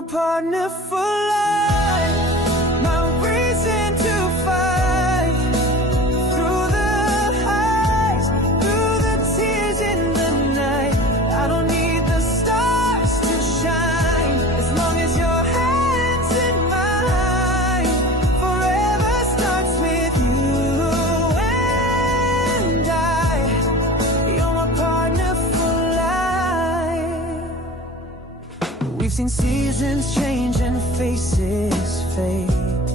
my partner for life, my reason to fight. Through the highs, through the tears in the night, I don't need the stars to shine, as long as your hands in mine. Forever starts with you and I. You're my partner for life. We've seen seasons change and faces fade,